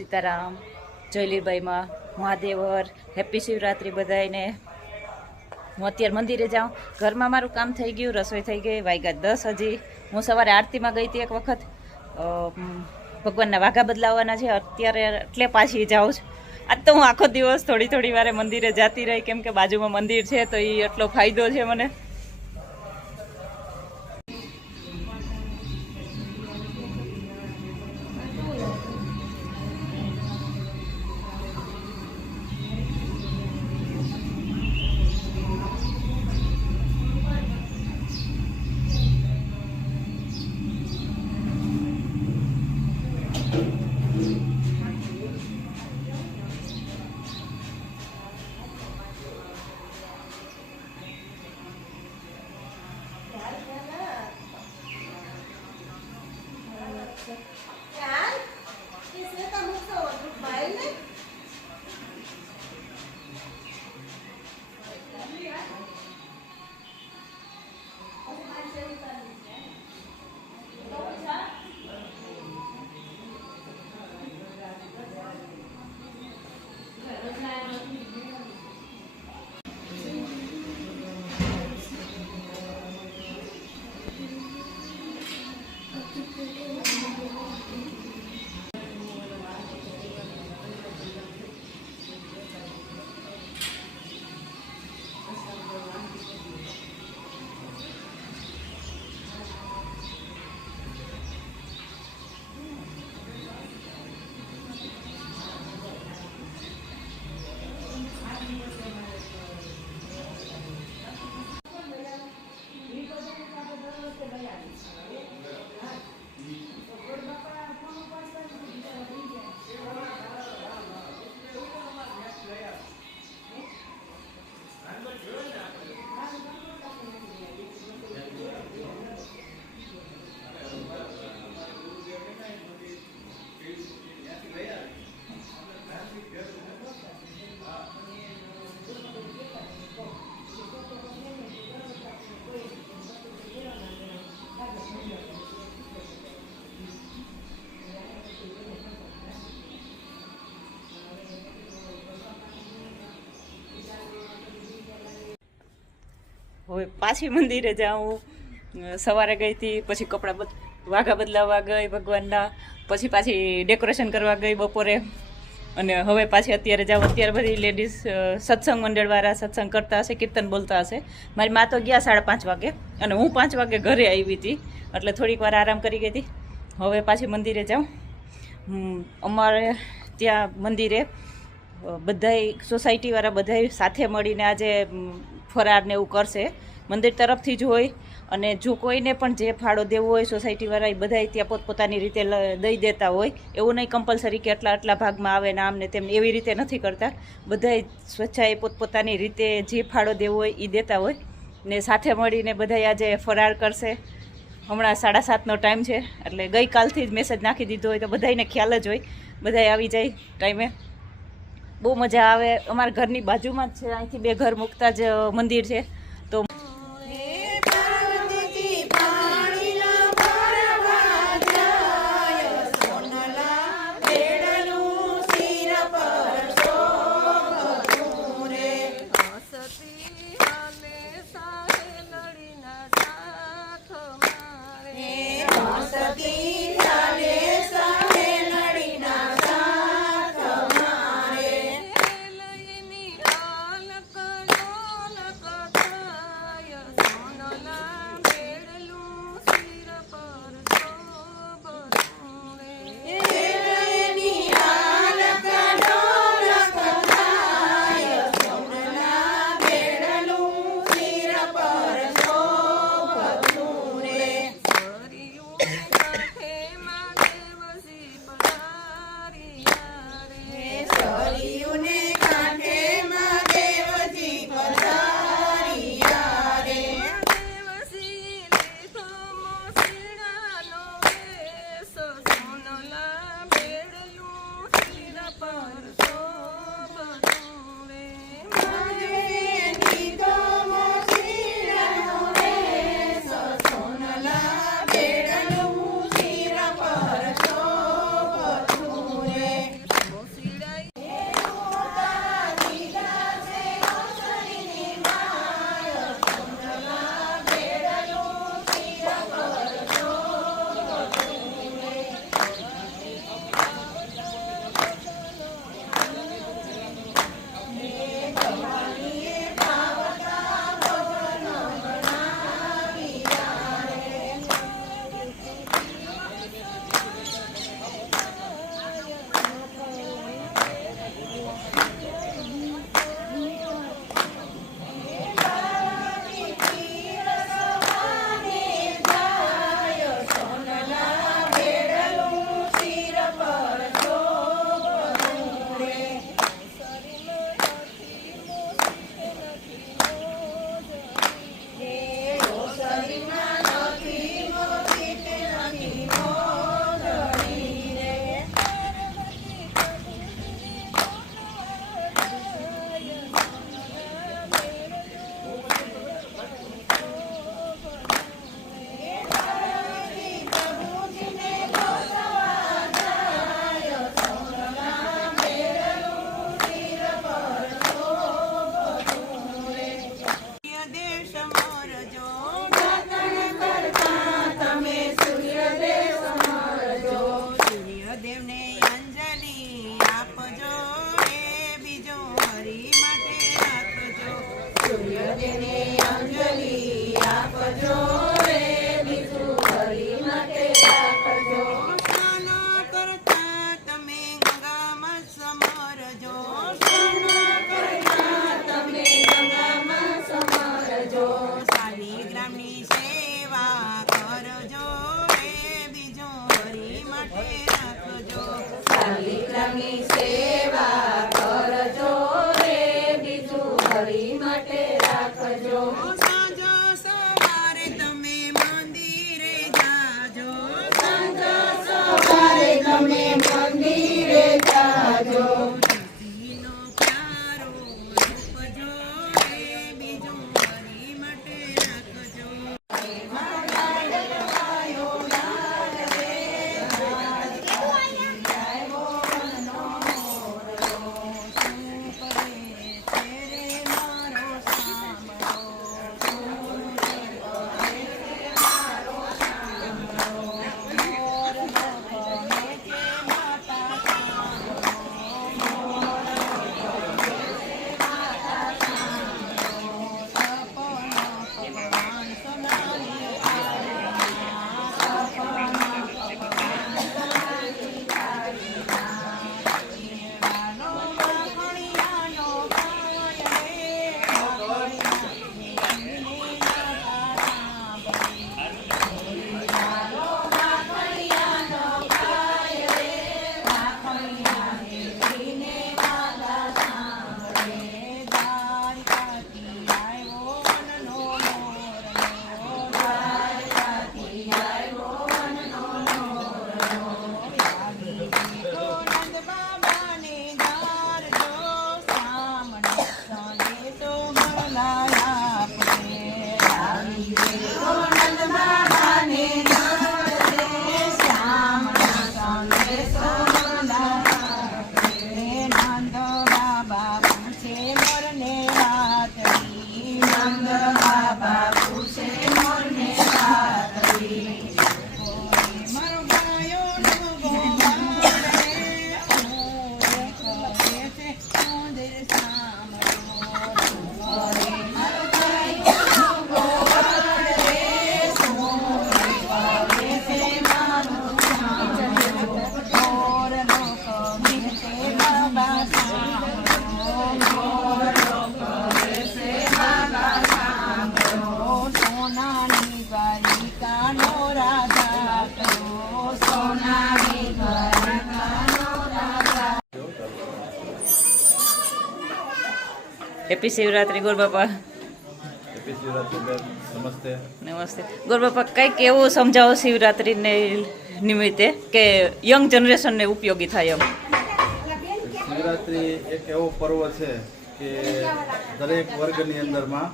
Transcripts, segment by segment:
સીતારામ, જય લીરબાઈમાં, મહાદેવર, હેપી શિવરાત્રિ બધાને। હું અત્યારે મંદિરે જાઉં, ઘરમાં મારું કામ થઈ ગયું, રસોઈ થઈ ગઈ, વાગ્યા 10 હજી। હું સવારે આરતીમાં ગઈ હતી એક વખત, ભગવાનના વાઘા બદલાવવાના છે અત્યારે, એટલે પાછી જાઉં છું। આજ તો હું આખો દિવસ થોડી વારે મંદિરે જતી રહી, કેમ કે બાજુમાં મંદિર છે તો એ એટલો ફાયદો છે મને। હવે પાછી મંદિરે જાઉં, સવારે ગઈ હતી, પછી કપડાં વાઘા બદલાવવા ગઈ ભગવાનના, પછી પાછી ડેકોરેશન કરવા ગઈ બપોરે, અને હવે પાછી અત્યારે જાઉં। અત્યારે બધી લેડીઝ સત્સંગ મંડળવાળા સત્સંગ કરતા હશે, કીર્તન બોલતા હશે। મારી મા તો ગયા 5:30 વાગે, અને હું 5 વાગે ઘરે આવી હતી, એટલે થોડીક વાર આરામ કરી ગઈ હતી। હવે પાછી મંદિરે જાઉં। અમારે ત્યાં મંદિરે બધાય સોસાયટીવાળા બધાય સાથે મળીને આજે ફરાર ને એવું કરશે, મંદિર તરફથી જ હોય। અને જો કોઈને પણ જે ફાળો દેવો હોય સોસાયટીવાળા, એ બધા ત્યાં પોતપોતાની રીતે દઈ દેતા હોય, એવું નહીં કમ્પલસરી કે આટલા ભાગમાં આવે ને આમ ને તેમ, એવી રીતે નથી કરતા। બધાય સ્વેચ્છાએ પોતપોતાની રીતે જે ફાળો દેવો હોય એ દેતા હોય, ને સાથે મળીને બધાય આજે ફરાર કરશે। હમણાં 7:30નો ટાઈમ છે, એટલે ગઈકાલથી જ મેસેજ નાખી દીધો હોય, તો બધાયને ખ્યાલ જ હોય, બધાય આવી જાય ટાઈમે, બહુ મજા આવે। અમારા ઘરની બાજુમાં જ છે, અહીંથી 2 ઘર મૂકતા જ મંદિર છે, તો હેપી શિવરાત્રી ગોર બાપા. હેપી શિવરાત્રી બેન, નમસ્તે. નમસ્તે ગોર બાપા. કંઈક એવું સમજાવો શિવરાત્રીને નિમિત્તે કે યંગ જનરેશનને ઉપયોગી થાય એમ. શિવરાત્રી એક એવો પર્વ છે કે દરેક વર્ગની અંદરમાં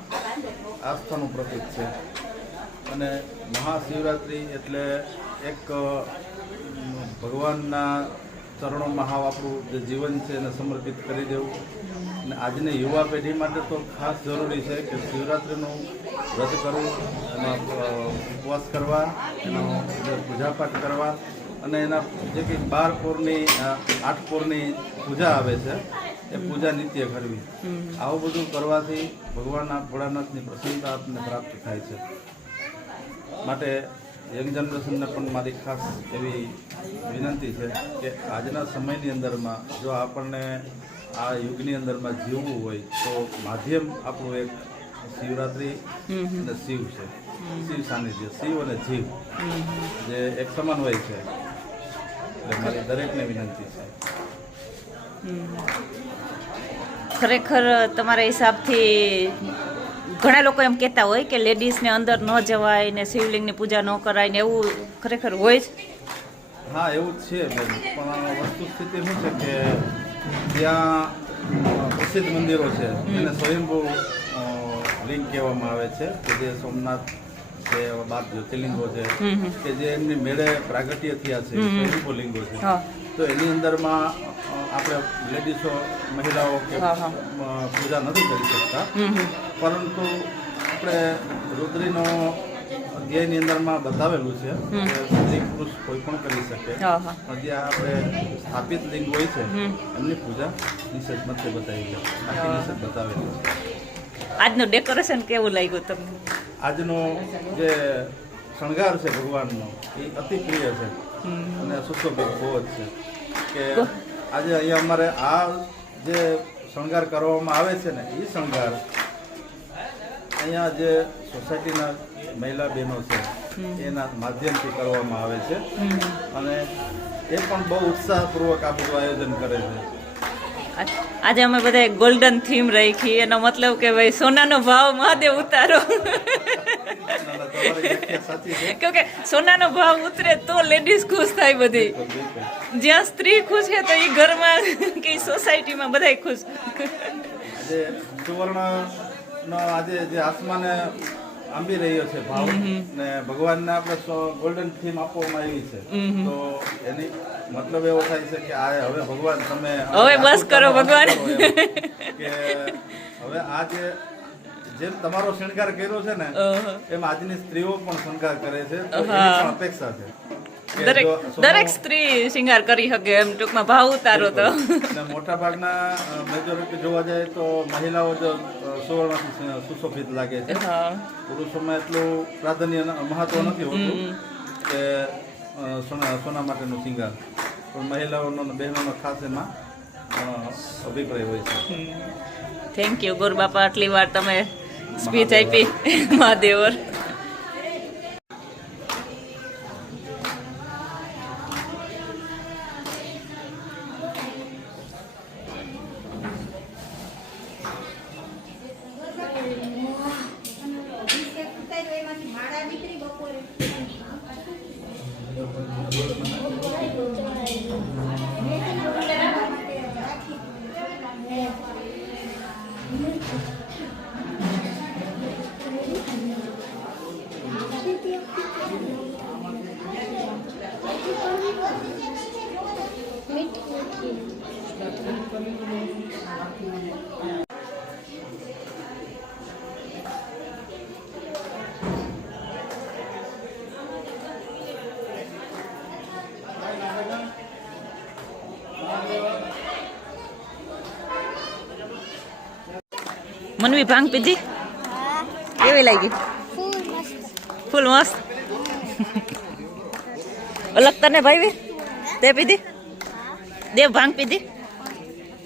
આસ્થાનું પ્રતીક છે અને મહાશિવરાત્રિ એટલે એક ભગવાનના ચરણોમાં હાવ આપણું જે જીવન છે એને સમર્પિત કરી દેવું. અને આજની યુવા પેઢી માટે તો ખાસ જરૂરી છે કે શિવરાત્રિનું વ્રત કરવું, એમાં ઉપવાસ કરવા, એનો પૂજાપાઠ કરવા અને એના જે કંઈ 12 પોરની 8 પોરની પૂજા આવે છે એ પૂજા નિત્ય કરવી. આવું બધું કરવાથી ભગવાનના ભોળાનાથની પ્રસન્નતા આપણને પ્રાપ્ત થાય છે. માટે યંગ જનરેશનને પણ મારી ખાસ એવી વિનંતી છે કે આજના સમયની અંદરમાં જો આપણને આ યુગની અંદરમાં જીવવું હોય તો માધ્યમ આપણું એક શિવરાત્રિ અને શિવ છે. શિવ સાનિધ્ય, શિવ અને જીવ જે એક સમાન હોય છે. એટલે મારી દરેકને વિનંતી છે. ખરેખર તમારા હિસાબથી ઘણા લોકો એમ કહેતા હોય કે લેડીઝને અંદર ન જવાય ને શિવલિંગની પૂજા ન કરાય ને એવું ખરેખર હોય જ? હા, એવું જ છે બેન. પણ વસ્તુસ્થિતિ શું છે કે ત્યાં પ્રસિદ્ધ મંદિરો છે એને સ્વયંભૂ લિંગ કહેવામાં આવે છે કે જે સોમનાથ છે, 12 જ્યોતિર્લિંગો છે કે જે એમની મેળે પ્રાગટ્ય થયા છે, સ્વયંભૂ લિંગો છે. તો એની અંદરમાં આપણે લેડીઝો, મહિલાઓ કે પૂજા નથી કરી શકતા. પરંતુ આપણે રુદ્રીનો અધ્યાયની અંદરમાં બતાવેલું છે કે સ્ત્રી પુરુષ કોઈ પણ કરી શકે. પણ જે આપણે સ્થાપિત લિંગ હોય છે એમની પૂજા નિષેધ નથી બતાવી છે, આખી નિષેધ બતાવેલી છે. આજનું ડેકોરેશન કેવું લાગ્યું તમને? આજનો જે શણગાર છે ભગવાનનો એ અતિ પ્રિય છે અને સુશોભિત બહુ જ છે. કે આજે અહીંયા અમારે આ જે શણગાર કરવામાં આવે છે ને એ શણગાર અહીંયા જે સોસાયટીના મહિલા બહેનો છે એના માધ્યમથી કરવામાં આવે છે અને એ પણ બહુ ઉત્સાહપૂર્વક આ બધું આયોજન કરે છે. આજે અમે બધા ગોલ્ડન થીમ રાખી, એનો મતલબ કે ભાઈ સોનાનો ભાવ મહાદેવ ઉતારો. કેમ કે સોનાનો ભાવ ઉતરે તો લેડીઝ ખુશ થાય. બધી જ્યાં સ્ત્રી ખુશ છે તો એ ઘરમાં કે સોસાયટીમાં બધા ખુશ. આજે સુવર્ણનો આજે જે આસમાને આંબી રહ્યો છે ભાવ ને ભગવાનને આપણે ગોલ્ડન થીમ આપવામાં આવી છે તો એની મતલબ એવો થાય છે કે આ હવે ભગવાન તમે હવે બસ કરો ભગવાન, કે હવે આ જેમ તમારો શણગાર કર્યો છે ને એમ આજની સ્ત્રીઓ પણ શણગાર કરે છે. તો એની પણ અપેક્ષા છે દરેક સ્ત્રી શિંગાર કરી શકે એમ ટૂંકમાં ભાવ ઉતારો. તો મોટા ભાગના મેજોરિટી જોવા જાય તો મહિલાઓ જ સુવર્ણથી સુશોભિત લાગે છે. પુરુષોમાં એટલું પ્રાધાન્ય મહત્વ નથી હોતું કે સોના માટેનું શિંગાર, પણ મહિલાઓનો બહેનોનો ખાસ એમાં અભિપ્રાય હોય છે. થેન્ક યુ ગોર બાપા, આટલી વાર તમે સ્પીચ આપી મહાદેવર. મનવી ભાંગ પીધી? કેવી લાગી? ફૂલ મસ્ત. અલગ તને ભાઈ તે પીધી? દેવ ભાંગ પીધી?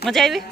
મજા આવી?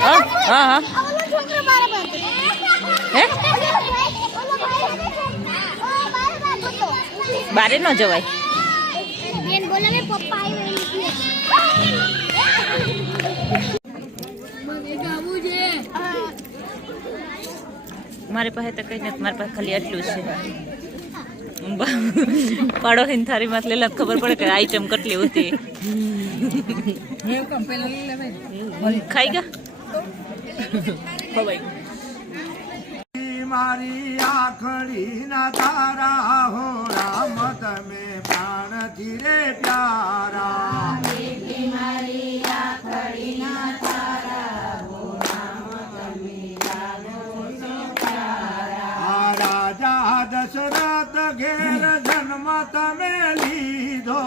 હા હા હા હે બારે ન જવાય મારી પાસે તો કઈ નથી, મારી પાસે ખાલી આટલું જ છે. પાડોશી થારી માં લેલા ખબર પડે કે આઈટમ કેટલી હતી. ખાઈ ગયા ખવાઈ મારી આખડી ના તારા હો રામ તમે પ્રાણથી રે પ્યારા આ રાજા દશરથ ઘેર જન્મ તમે લીધો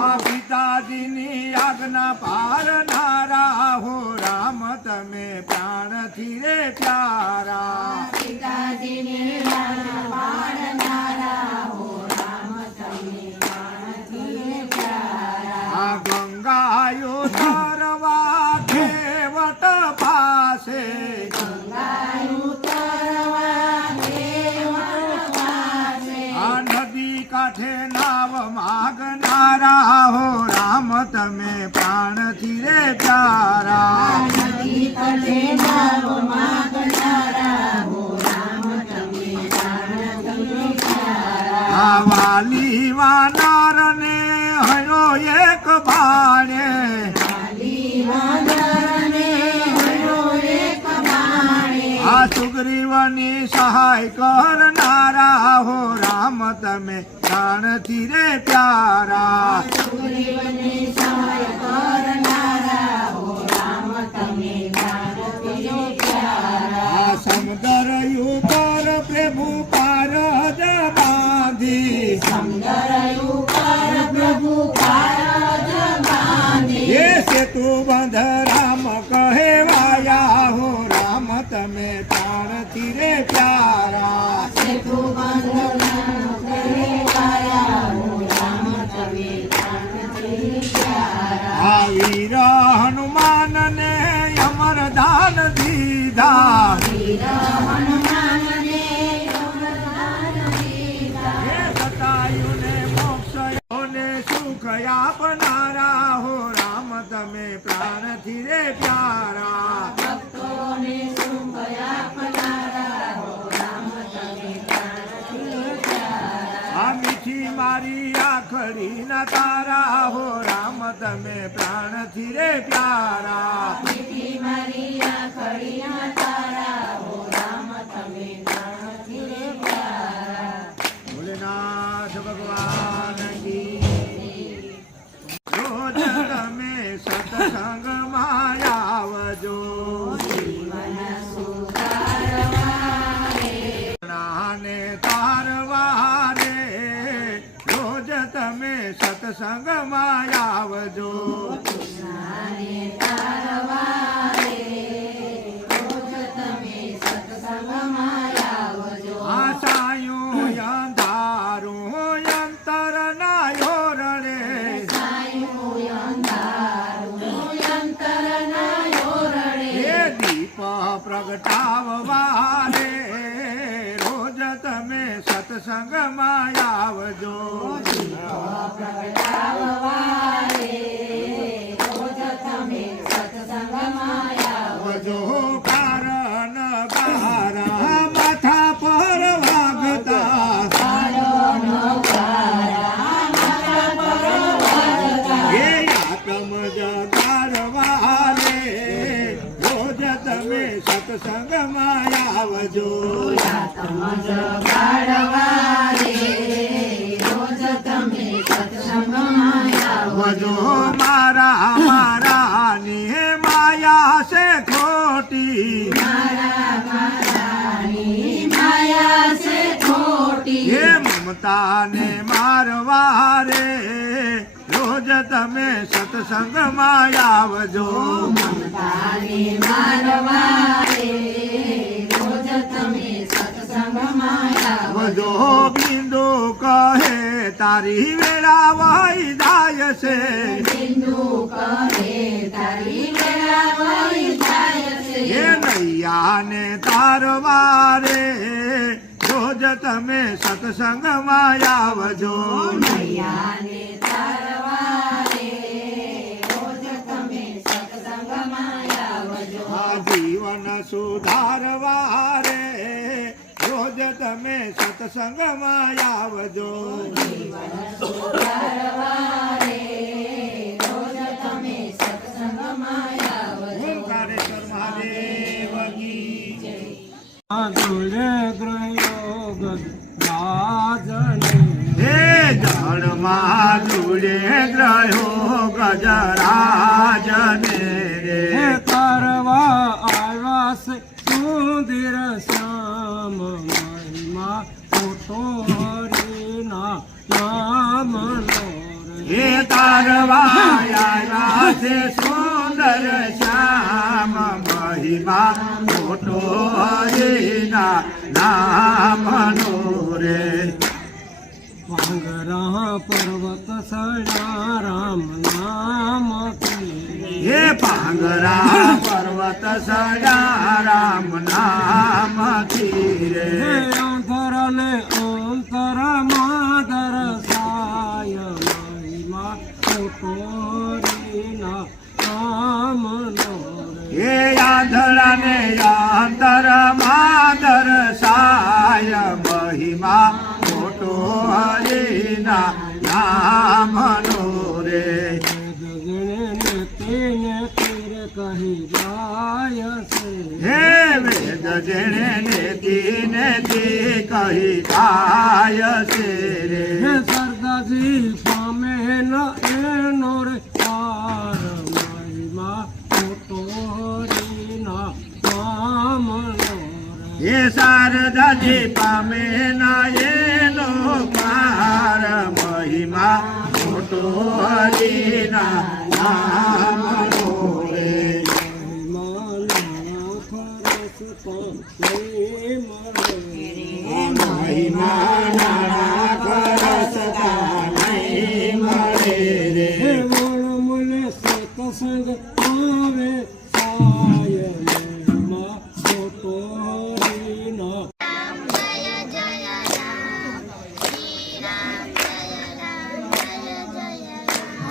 આ પિતાજીની આજ્ઞા પારનારા હો રામ તમે પ્રાણથી રે પ્યારા આ ગંગાયો તરવા ખેવટ પાસે આ નદી કાંઠે નાવ માગનારા હો રામ તમે પ્રાણથી રે પ્યારા આ વાલી વાનર ને હયો એક બાણે આ સુગ્રીવની સહાય કરનારા હો રામ તમે પ્રાણથી રે પ્યારા આ સમુદર ઉપર પ્રભુ પાર જ બાંધી એ સેતુ બંધ રામ કહેવાયા હો રામ તમે પ્રાણથી રે પ્યારા આ વીર હનુમાન ને અમર દાન દીધા હે સતાયુને મોક્ષને સુખ આપનારા હો રામ તમે પ્રાણથી રે પ્યારા આ મીઠી મારી આખડી ના તારા હો રામ તમે પ્રાણથી રે પ્યારા ભોલેનાથ ભગવાન કી રોજ તમે સત્સંગમાં આવજો નાને તારવા રે રોજ તમે સત્સંગમાં આવજો આશાયું અંધારું અંતર ના યોરડે એ દીપ પ્રગટાવવા રે રોજ તમે સત્સંગમાં આવજો આવજો કારણ બારા માથા પર વાગતા એ આત્મ જગાડવા રે રોજ તમે સત્સંગમાં આવજો આવજો મારા મારા ને માયા છે ખોટી હે મમતા ને મારવા રે રોજ તમે સત્સંગમાં આવજો આવજો બિંદુ તારી વેળા વહી જાય છે એ નૈયાને તારવારે રોજ તમે સત્સંગમાં આવજો આ જીવન સુધારવારે રોજ તમે સત્સંગમાં આવજો ઓમકારેશ્વર મહાદેવ કી જય. હે જળમાં ધૂળે ગ્રહો ગજરાજને રે તારવા આવ્યા છે સુધીર શ્યામ મહિમા ફોટો હરિના નામ હે તારવા આવ્યા છે સુંદર શ્યામ મહિમા મોટો હરિના નામનો રે પાંગરા પર્વત સળા રામ નામ હે પાંગરા પર્વત સડા રામ નામ રે અંતર ને અંતર માદર સાય મહિમા ફોટો હરિના નામ હે આંધળા ને અંતર માદર સાય મહિમા મોટો હરિના નામનો રે હે વેદ જેણે નેતિ કહી થાય છે રે સરદાજી પામે ન એનો રે પાર મહિમા ફોટો હરિના નામ હે શારદાજી પામે ના એનો પાર મહિમા મોટો હરિના નામનો રે મહિમા નાણા કરસતા નહીં મળે રે મને સતસંગ આવે સાય મહિમા ફોટો હરિના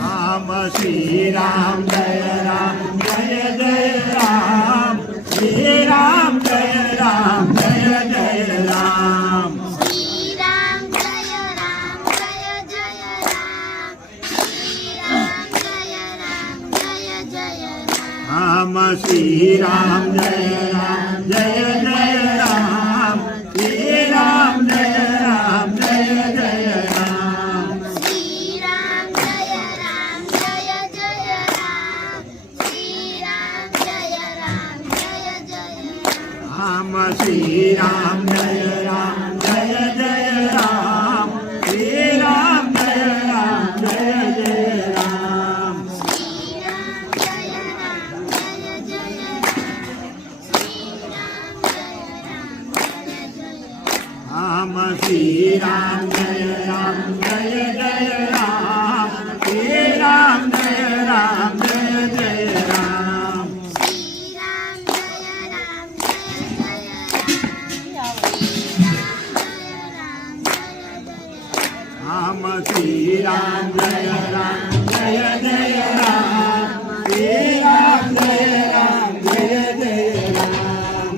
રામ શ્રી રામ જય રામ જય જય રામ શ્રી રામ જય રામ જય જય રામ રામ શ્રી રામ જય રામ જય જય રામ શ્રી રામ જય રામ જય જય રામ રામ શ્રી રામ જય રામ જય જય રામ શ્રી રામ જય રામ જય જય રામ રામ શ્રી રામ જય રામ જય જય રામ શ્રી રામ જય રામ જય જય રામ રામ શ્રી રામ જય રામ જય જય રામ શ્રી રામ જય રામ જય જય રામ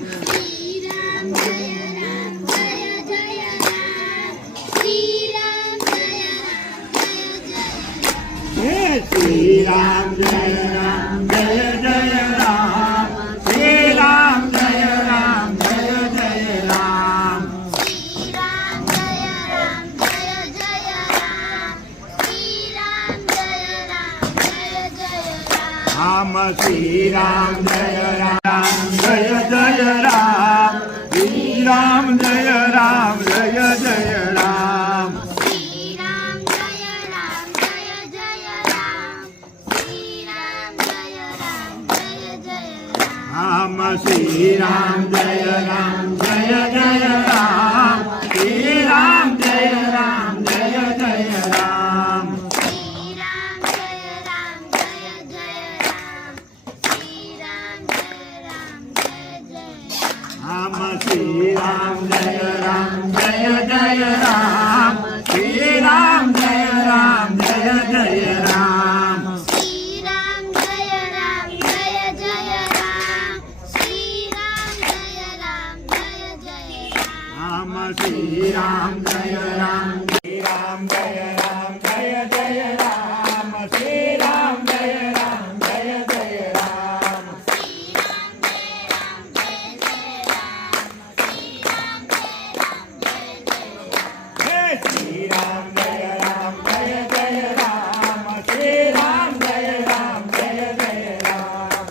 હે શ્રી રામ જય રામ જય જય રામ શ્રી રામ જય રામ જય જય રામ રામ શ્રી રામ જય રામ જય જય રામ શ્રી રામ જય રામ જય જય રામ રામ શ્રી રામ જય રામ જય જય રામ શ્રી રામ જય રામ જય જય જય રામ શ્રી રામ જય રામ જય જય રામ શ્રી રામ જય રામ જય જય રામ શ્રી રામ જય રામ જય જય રામ શ્રી રામ જય રામ શ્રી રામ જય રામ જય જય રામ શ્રી રામ જય રામ જય જય રામ શ્રી રામ જય રામ જય જય રામ શ્રી રામ જય રામ જય જય રામ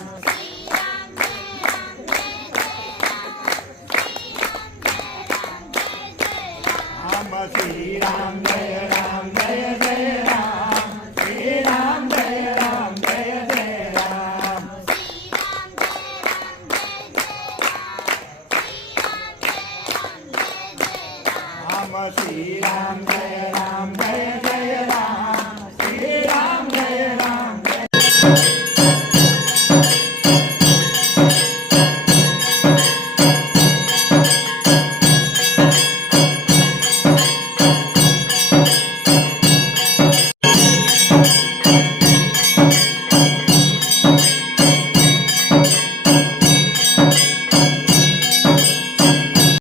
શ્રી રામ જય રામ જય જય રામ શ્રી રામ જય રામ જય જય રામ શ્રી રામ જય રામ જય જય રામ શ્રી રામ જય રામ